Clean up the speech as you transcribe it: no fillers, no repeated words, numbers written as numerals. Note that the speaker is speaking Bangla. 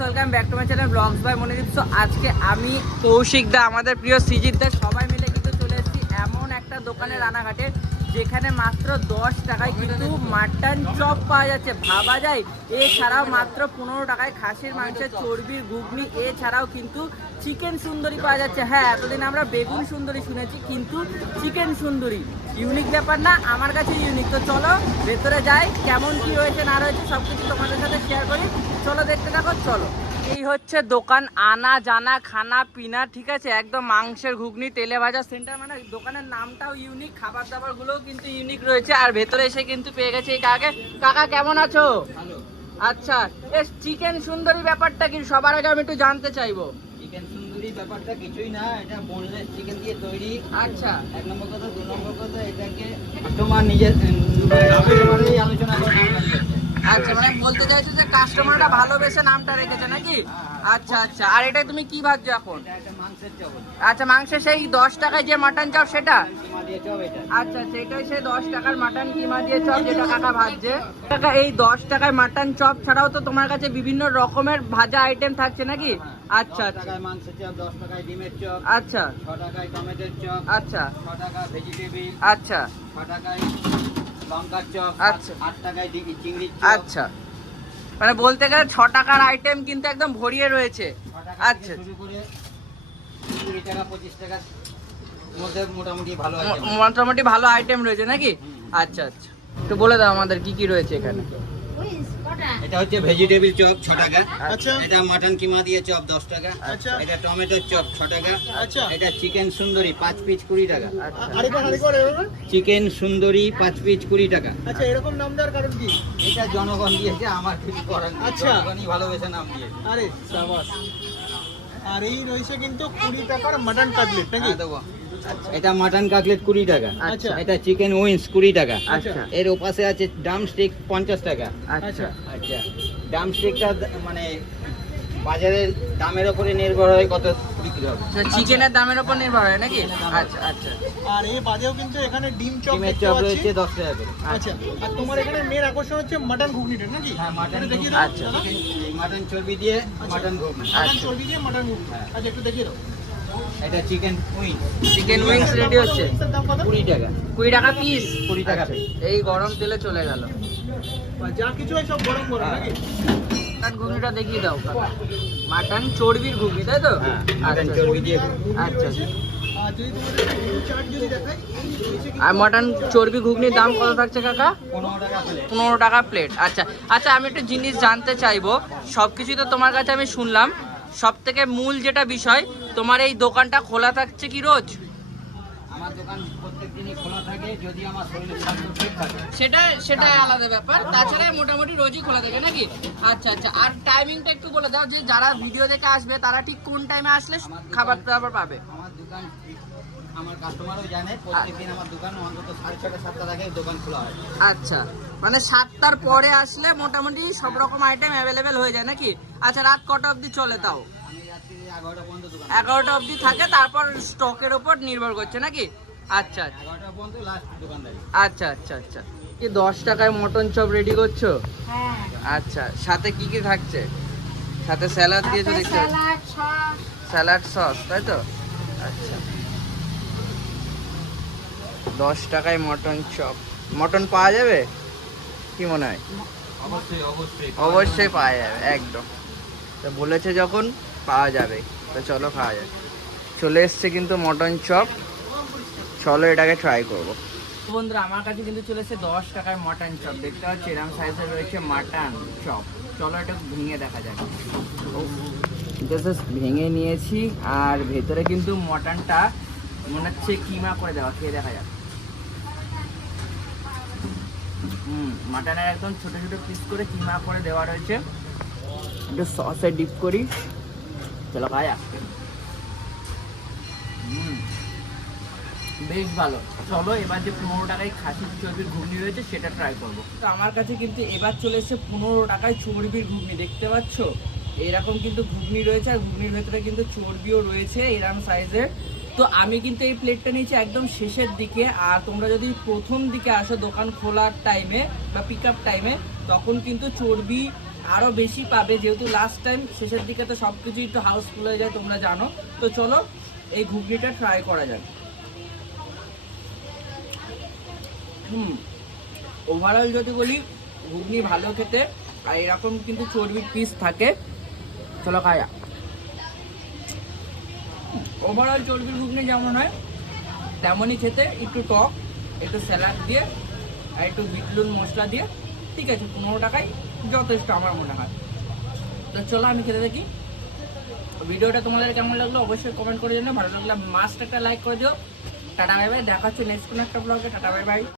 Welcome back to my channel vlogs by Monidip. So আজকে আমি কৌশিক দা, আমাদের প্রিয় সৃজিত দা, সবাই মিলে কিন্তু চলে এসেছি এমন একটা দোকানে রানাঘাটে, যেখানে মাত্র 10 টাকায় কিন্তু মাটন চপ পাওয়া যাচ্ছে। ভাবা যায়। এছাড়াও মাত্র 15 টাকায় খাসির মাংসের চর্বির ঘুগনি, এছাড়াও কিন্তু চিকেন সুন্দরী পাওয়া যাচ্ছে। হ্যাঁ, এতদিন আমরা বেগুন সুন্দরী শুনেছি, কিন্তু চিকেন সুন্দরী ইউনিক ব্যাপার না? আমার কাছে ইউনিক। তো চলো ভেতরে যাই, কেমন কি রয়েছে না রয়েছে সব কিছু তোমাদের সাথে শেয়ার করি। চলো দেখতে থাকো, চলো। এই হচ্ছে দোকান, আনা জানা খানা পিনা, ঠিক আছে? একদম মাংসের ঘুগনি তেলে ভাজা সেন্টার, মানে দোকানের নামটাও ইউনিক, খাবার দাবার গুলোও কিন্তু ইউনিক রয়েছে। আর ভেতরে এসে কিন্তু পেয়ে গেছে এই কাকাকে। কাকা কেমন আছো? ভালো। আচ্ছা, চিকেন সুন্দরী ব্যাপারটা কি সবার আগে আমি একটু জানতে চাইবো। চিকেন সুন্দরী ব্যাপারটা কিছুই না, এটা বোনলেস চিকেন দিয়ে তৈরি। আচ্ছা, এক নম্বর কথা। দু নম্বর কথা, এটাকে কাস্টমার নিজের কাস্টমারেরই আলোচনা করে নাম রাখছে। আচ্ছা, মানে বলতে চাইছো যে কাস্টমাররা ভালোবেসে নামটা রেখেছে নাকি? আচ্ছা আচ্ছা। আর এটা তুমি কি ভাবছো এখন? এটা একটা মাংসের চপ। আচ্ছা, মাংসের সেই 10 টাকায় যে মাটন চপ সেটা? কিমা দিয়ে চপ এটা। আচ্ছা, সেটাই সেই 10 টাকার মাটন কিমা দিয়ে চপ যেটা কাকা ভাজছে। কাকা, এই 10 টাকায় মাটন চপ ছাড়াও তো তোমার কাছে বিভিন্ন রকমের ভাজা আইটেম থাকছে নাকি? আচ্ছা 10 আচ্ছা টাকায় মাংসের চপ, 10 টাকায় ডিমের চপ, আচ্ছা 6 টাকায় টমেটোর চপ, আচ্ছা 6 টাকা ভেজিটেবিল, আচ্ছা 6 টাকায় লঙ্কার চপ, আচ্ছা। 8 টাকায় চিংড়ির চপ। আচ্ছা, মানে বলতে গেলে 6 টাকার আইটেম কিন্তু একদম ভরিয়ে রয়েছে। 6 টাকা আচ্ছা, থেকে শুরু করে 20 টাকা 25 টাকার মধ্যে মোটামুটি ভালো আছে। মোটামুটি ভালো আইটেম রয়েছে নাকি? আচ্ছা আচ্ছা, তো বলে দাও আমাদের কি কি রয়েছে এখানে। এটা হচ্ছে ভেজিটেবিল চপ 6 টাকা। আচ্ছা। এটা মাটন কিমা দিয়ে চপ 10 টাকা। আচ্ছা। এটা টমেটোর চপ 6 টাকা। আচ্ছা। এটা চিকেন সুন্দরী 5 পিস 20 টাকা। আচ্ছা। চিকেন সুন্দরী 5 পিস 20 টাকা। আচ্ছা, এরকম নাম দেওয়ার কারণ কি? এটা জনগণ দিয়েছে, আমার কিছু করার নেই। আচ্ছা। জনগণই ভালোবেসে নাম দিয়েছে। আরে সাবাস। আর এই রয়েছে কিন্তু 20 টাকার মাটন কাটলেট নাকি? হ্যাঁ, দেবো। এটা মাটন কাটলেট 20 টাকা। আচ্ছা। এটা চিকেন উইংস 20 টাকা। আচ্ছা। এর ওপাশে আছে ডাম স্টিক 50 টাকা। আচ্ছা আচ্ছা, ডাম স্টিকটা মানে বাজারের দামের উপরে নির্ভর হয় কত বিক্রি হবে। চিকেনের দামের উপর নির্ভর হয় নাকি? আচ্ছা আচ্ছা আর এই বাদেও কিন্তু এখানে ডিম চপ ডিমের দেখতে চপ পাচ্ছি। রয়েছে 10 টাকা করে। আচ্ছা, আর তোমার এখানে মেন আকর্ষণ হচ্ছে মাটন ঘুগনিটা নাকি? হ্যাঁ, মাটন একটু দেখিয়ে দাও। আচ্ছা। দাদা। মাটন চর্বি দিয়ে মাটন ঘুগনি। মাটন আচ্ছা। চর্বি দিয়ে মাটন ঘুগনি। হ্যাঁ। আচ্ছা, একটু দেখিয়ে দাও। এটা chicken wing chicken wings ready হচ্ছে। উইংসের দাম কত? 20 টাকা। 20 টাকা পিস। 20 টাকা আচ্ছা, piece। এই গরম তেলে চলে গেল। যা কিছু হয় সব গরম গরম হ্যাঁ। নাকি? মাটন ঘুগনিটা দেখিয়ে দাও কাকা। মাটন চর্বির ঘুগনি, তাই তো? হ্যাঁ, মাটন আচ্ছা চর্বি দিয়ে আর ঘুগনি আচ্ছা। রয়েছে। আর যদি তোমাদের ডিম চাট যদি দেখাই, এই রয়েছে কিন্তু- আর মটন চর্বি ঘুগনির দাম কত থাকছে কাকা? 15 টাকা প্লেট। 15 টাকা প্লেট। আচ্ছা আচ্ছা, আমি একটা জিনিস জানতে চাইবো। সব কিছু তো তোমার কাছে আমি শুনলাম, সব থেকে মূল যেটা বিষয়, তোমার এই দোকানটা খোলা থাকছে কি রোজ? আমার দোকান প্রত্যেকদিনই খোলা থাকে, যদি আমার শরীরের স্বাস্থ্য ঠিক থাকে। সেটা আলাদা ব্যাপার, তাছাড়া মোটামুটি রোজই খোলা থাকে নাকি? আচ্ছা আচ্ছা। আর টাইমিংটা একটু বলে দাও, যে যারা ভিডিও দেখে আসবে তারা ঠিক কোন টাইমে আসলে খাবার দাবার পাবে। আমার দোকান আমার কাস্টমারও জানে, প্রত্যেকদিন আমার দোকান অন্তত 6:30 7টা থেকে দোকান খোলা হয়। আচ্ছা, মানে 7টার পরে আসলে মোটামুটি সব রকম আইটেম অ্যাভেলেবেল হয়ে যায় নাকি? আচ্ছা, রাত কটা অবধি চলে তাও? আমি রাত্রি 11টা পর্যন্ত দোকান। 11টা অবধি থাকে, তারপর স্টকের উপর নির্ভর করছে নাকি? আচ্ছা 11টা পর্যন্ত লাস্ট দোকানদারি। আচ্ছা আচ্ছা আচ্ছা। কি 10 টাকায় মটন চপ রেডি করছো? হ্যাঁ, আচ্ছা, সাথে কি কি থাকছে? সাথে স্যালাড দিয়েছো দেখছো? Salad, sauce. স্যালাড সস, তাই তো? আচ্ছা, 10 টাকায় মটন চপ। মটন পাওয়া যাবে কি মনে হয়? অবশ্যই অবশ্যই অবশ্যই পাওয়া যাবে, একদম। তো বলেছে যখন, পাওয়া যাবে। তো চলো খাওয়া যাবে। চলে এসছে কিন্তু মটন চপ, চলো এটাকে ট্রাই করবো। বন্ধুরা, আমার কাছে কিন্তু চলে এসছে 10 টাকায় মটন চপ। দেখতে পাচ্ছি এরকম সাইজের রয়েছে মটন চপ। চলো এটা ভেঙে দেখা যাক। জাস্ট ভেঙে নিয়েছি, আর ভেতরে কিন্তু মটনটা মনে হচ্ছে কিমা করে দেওয়া। খেয়ে দেখা যাক। মাটনের একদম ছোট ছোট পিস করে কিমা করে দেওয়া রয়েছে। একটু সসে ডিপ করি। চলো খাওয়া যাক। বেশ ভালো। চলো এবার যে 15 টাকায় খাসির চর্বির ঘুগনি রয়েছে সেটা ট্রাই করবো। তো আমার কাছে কিন্তু এবার চলে এসেছে 15 টাকায় চর্বির ঘুগনি। দেখতে পাচ্ছ এরকম কিন্তু ঘুগনি রয়েছে, আর ঘুগনির ভেতরে কিন্তু চর্বিও রয়েছে এরকম সাইজের। তো আমি কিন্তু এই প্লেটটা নিয়েছি একদম শেষের দিকে। আর তোমরা যদি প্রথম দিকে আসো দোকান খোলার টাইমে বা পিক আপ টাইমে, তখন কিন্তু চর্বি আরো বেশি পাবে, যেহেতু লাস্ট টাইম শেষের দিকে তো সব কিছু একটু হাউসফুল হয়ে যায় তোমরা জানো। তো চলো এই ঘুগনিটা ট্রাই করা যাক। ওভারঅল যদি বলি ঘুগনি ভালো খেতে, আর এরকম কিন্তু চর্বির পিস থাকে। চলো খায়া। ওভারঅল চর্বির ঘুগনি যেমন হয় তেমনই খেতে, একটু টক, একটু স্যালাড দিয়ে আর একটু বিটলুন মশলা দিয়ে, ঠিক আছে 15 টাকায় যথেষ্ট আমার মনে হয়। তো চলো আমি খেতে দেখি। ভিডিওটা তোমাদের কেমন লাগলো অবশ্যই কমেন্ট করে জানাও, ভালো লাগলে মাস্ট একটা লাইক করে দিও। টাটা বাই বাই, দেখা হচ্ছে নেক্সট কোনো একটা ব্লগে। Tata bye bye.